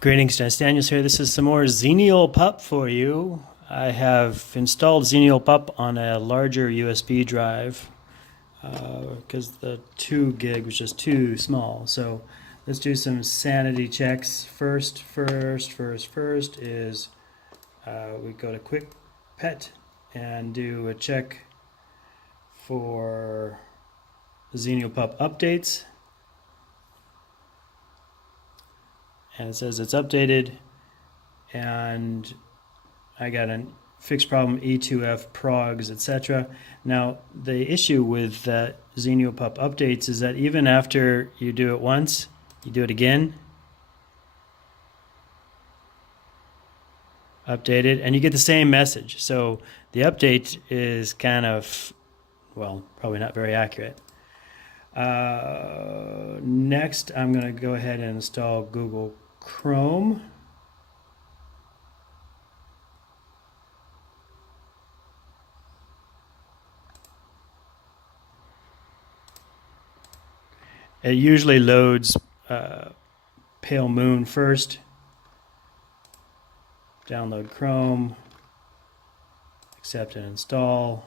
Greetings, Dennis Daniels here. This is some more xenialpup for you. I have installed xenialpup on a larger USB drive because the 2 gig was just too small. So let's do some sanity checks. First is we go to Quick Pet and do a check for xenialpup updates. And it says it's updated, and I got a fixed problem E2F progs, etc. Now the issue with that xenialpup updates is that even after you do it once, you do it again, updated, and you get the same message. So the update is kind of, well, probably not very accurate. Next, I'm going to go ahead and install Google Chrome. It usually loads Pale Moon first. Download Chrome. Accept and install.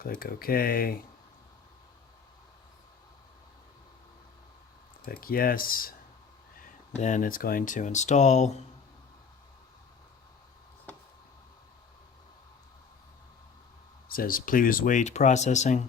Click OK. Click yes. Then it's going to install. It says please wait processing.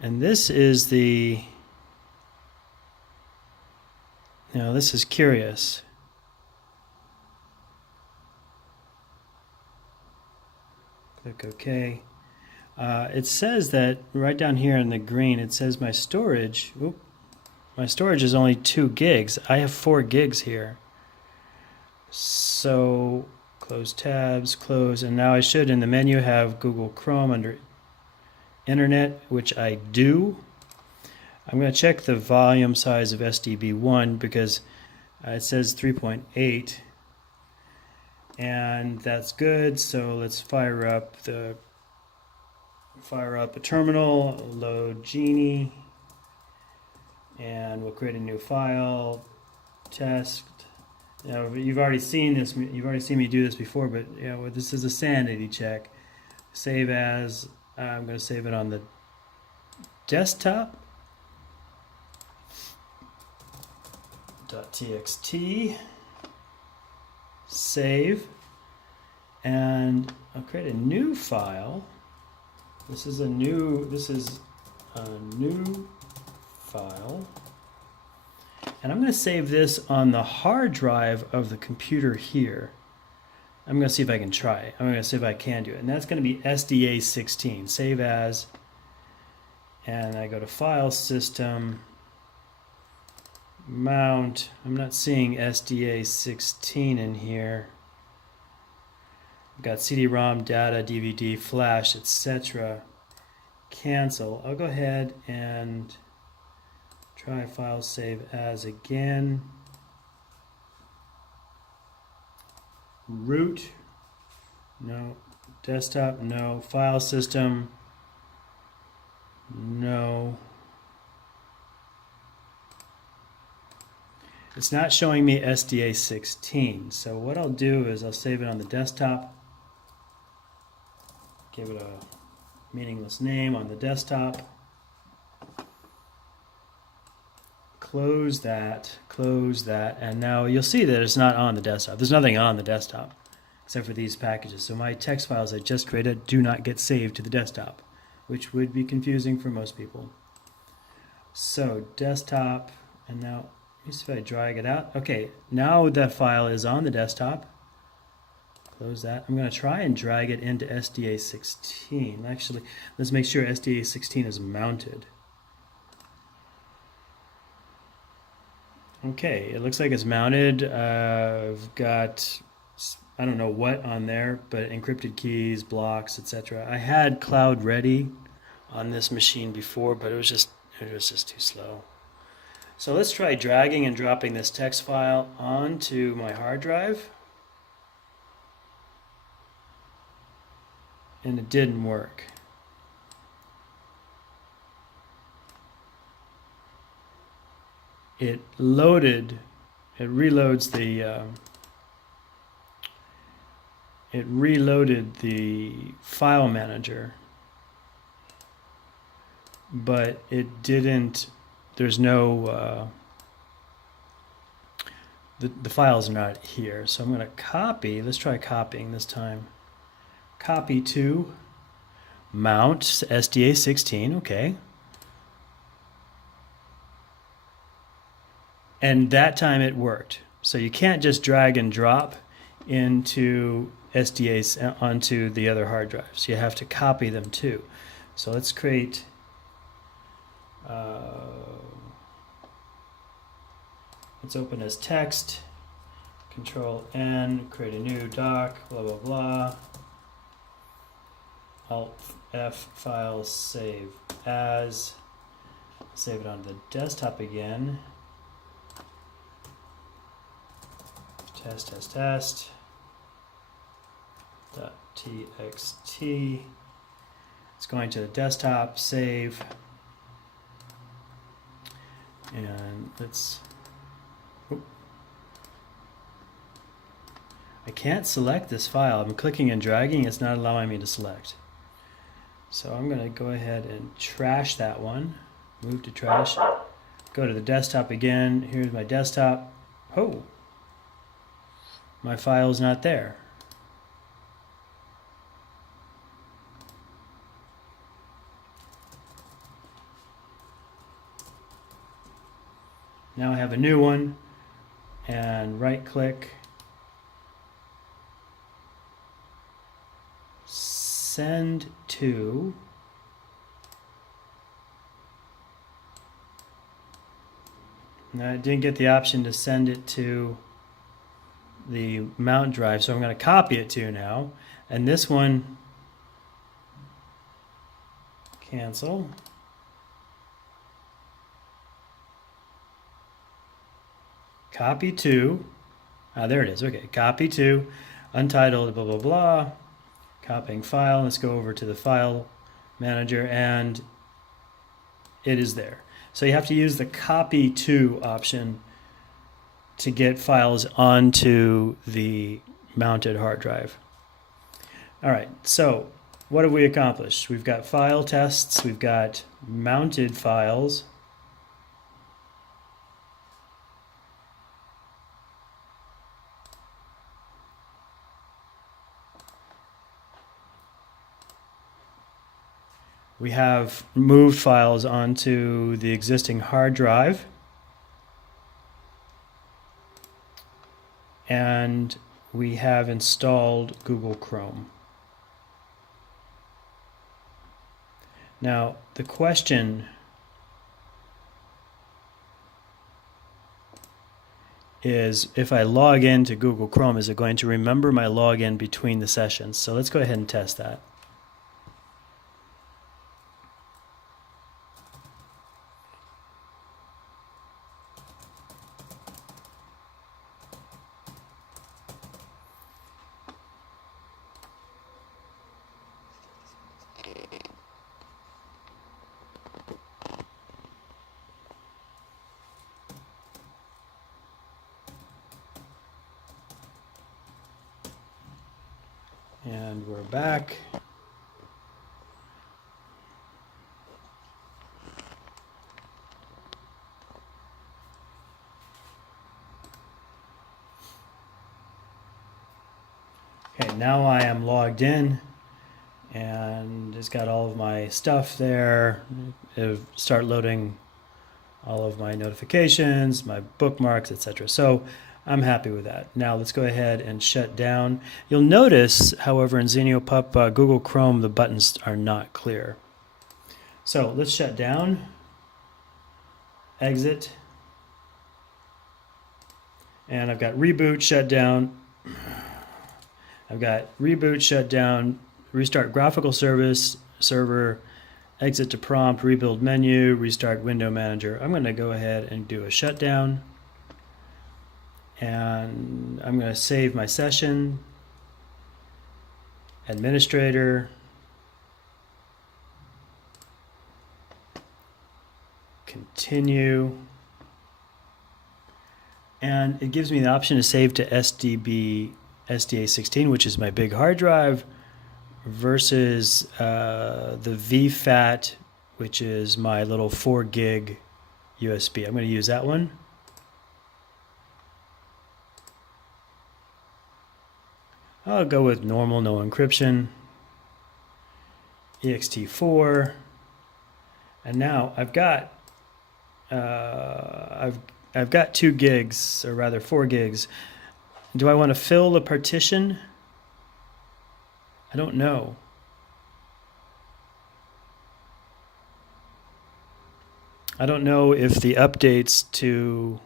And this is this is curious. Click OK. It says that right down here in the green, it says my storage is only 2 gigs. I have 4 gigs here. So close tabs, close, and now I should in the menu have Google Chrome under Internet, which I do. I'm going to check the volume size of SDB1 because it says 3.8, and that's good. So let's fire up a terminal, load Genie, and we'll create a new file, test. Now, you've already seen this. You've already seen me do this before, but this is a sanity check. Save as. I'm going to save it on the desktop. .txt. Save, and I'll create a new file. This is a new file, and I'm going to save this on the hard drive of the computer here. I'm going to see if I can try it. I'm going to see if I can do it, and that's going to be SDA16. Save as, and I go to File System, Mount. I'm not seeing SDA16 in here. I've got CD-ROM, data, DVD, flash, etc. Cancel. I'll go ahead and try file save as again. Root, no. Desktop, no. File system, no. It's not showing me SDA16. So what I'll do is I'll save it on the desktop. Give it a meaningless name on the desktop. Close that, and now you'll see that it's not on the desktop. There's nothing on the desktop except for these packages. So my text files I just created do not get saved to the desktop, which would be confusing for most people. So desktop, and now let me see if I drag it out. Okay, now that file is on the desktop. Close that. I'm going to try and drag it into SDA16. Actually, let's make sure SDA16 is mounted. Okay, it looks like it's mounted. I've got, I don't know what on there, but encrypted keys, blocks, etc. I had Cloud Ready on this machine before, but it was just too slow. So let's try dragging and dropping this text file onto my hard drive. And it didn't work. it loaded, it reloads the, it reloaded the file manager, but it didn't, there's no, the files are not here. So I'm going to copy, let's try copying this time. Copy to mount SDA16, okay. And that time it worked. So you can't just drag and drop into SDAs onto the other hard drives. You have to copy them too. So let's create let's open as text, Control N, create a new doc, blah blah blah. Alt F, file, save as, save it onto the desktop again. Test. .txt. It's going to the desktop, save, and let's. I can't select this file. I'm clicking and dragging. It's not allowing me to select. So I'm going to go ahead and trash that one. Move to trash. Go to the desktop again. Here's my desktop. Oh, my file is not there. Now I have a new one, and right click, send to, now I didn't get the option to send it to the mount drive, so I'm going to copy it to now, and this one, cancel. Copy to, there it is, okay, copy to, untitled, blah, blah, blah, copying file, let's go over to the file manager, and it is there. So you have to use the copy to option to get files onto the mounted hard drive. All right, so what have we accomplished? We've got file tests, we've got mounted files, we have moved files onto the existing hard drive, and we have installed Google Chrome. Now, the question is, if I log into Google Chrome, is it going to remember my login between the sessions? So let's go ahead and test that. And we're back. Okay, now I am logged in, and it's got all of my stuff there. It'll start loading all of my notifications, my bookmarks, etc. So I'm happy with that. Now let's go ahead and shut down. You'll notice, however, in xenialpup, Google Chrome, the buttons are not clear. So let's shut down, exit, and I've got reboot, shutdown. I've got reboot, shutdown, restart graphical service, server, exit to prompt, rebuild menu, restart window manager. I'm going to go ahead and do a shutdown. And I'm going to save my session, administrator, continue, And it gives me the option to save to SDA16, which is my big hard drive, versus the VFAT, which is my little 4 gig USB. I'm going to use that one. I'll go with normal, no encryption, ext4, and now I've got 2 gigs, or rather 4 gigs. Do I want to fill the partition? I don't know. I don't know if the updates to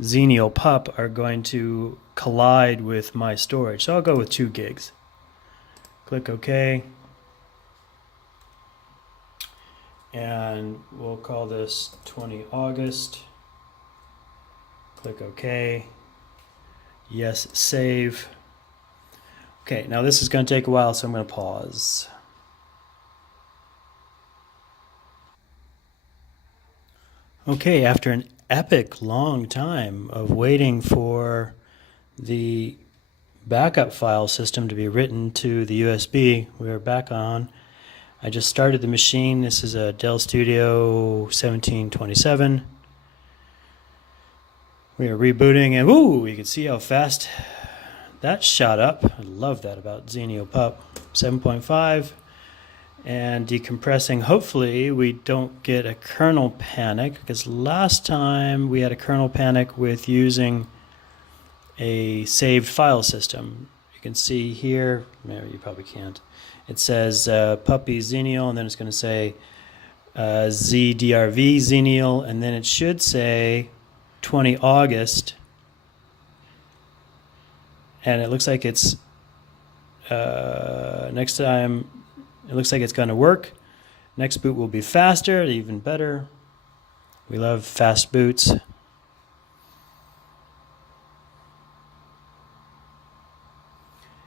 xenialpup are going to collide with my storage. So I'll go with 2 gigs. Click OK. And we'll call this 20 August. Click OK. Yes, save. Okay, now this is going to take a while, so I'm going to pause. Okay, after an epic long time of waiting for the backup file system to be written to the USB, we are back on. I just started the machine. This is a Dell Studio 1727. We are rebooting, and woo, you can see how fast that shot up. I love that about xenialpup 7.5. And decompressing. Hopefully we don't get a kernel panic, because last time we had a kernel panic with using a saved file system. You can see here, maybe you probably can't. It says puppy xenial, and then it's going to say zdrv xenial, and then it should say 20 August. And it looks like it's next time. It looks like it's going to work. Next boot will be faster, even better. We love fast boots.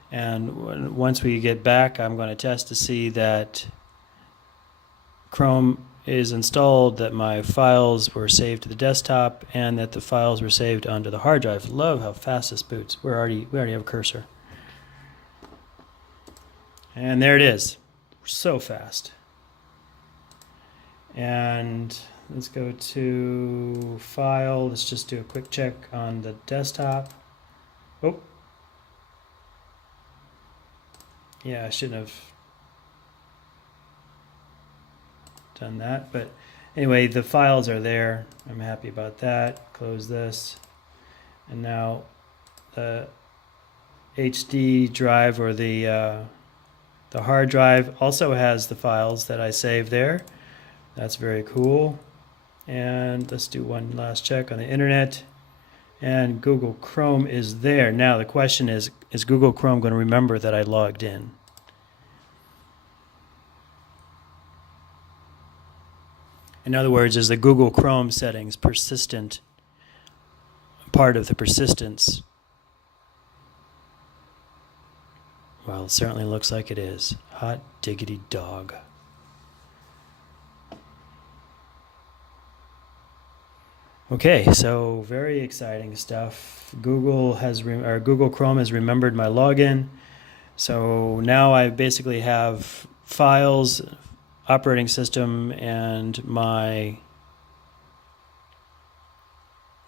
And once we get back, I'm going to test to see that Chrome is installed, that my files were saved to the desktop, and that the files were saved onto the hard drive. Love how fast this boots. We already have a cursor. And there it is. So fast. And let's go to File. Let's just do a quick check on the desktop. Oh. Yeah, I shouldn't have done that. But anyway, the files are there. I'm happy about that. Close this. And now the HD drive, or the hard drive, also has the files that I saved there. That's very cool. And let's do one last check on the internet. And Google Chrome is there. Now the question is Google Chrome going to remember that I logged in? In other words, is the Google Chrome settings persistent, part of the persistence? Well, it certainly looks like it is. Hot diggity dog. Okay, so very exciting stuff. Google Chrome has remembered my login. So now I basically have files, operating system, and my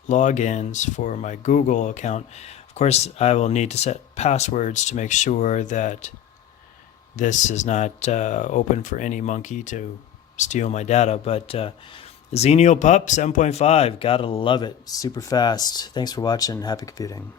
logins for my Google account. Of course, I will need to set passwords to make sure that this is not open for any monkey to steal my data. But xenialpup 7.5, gotta love it. Super fast. Thanks for watching. Happy computing.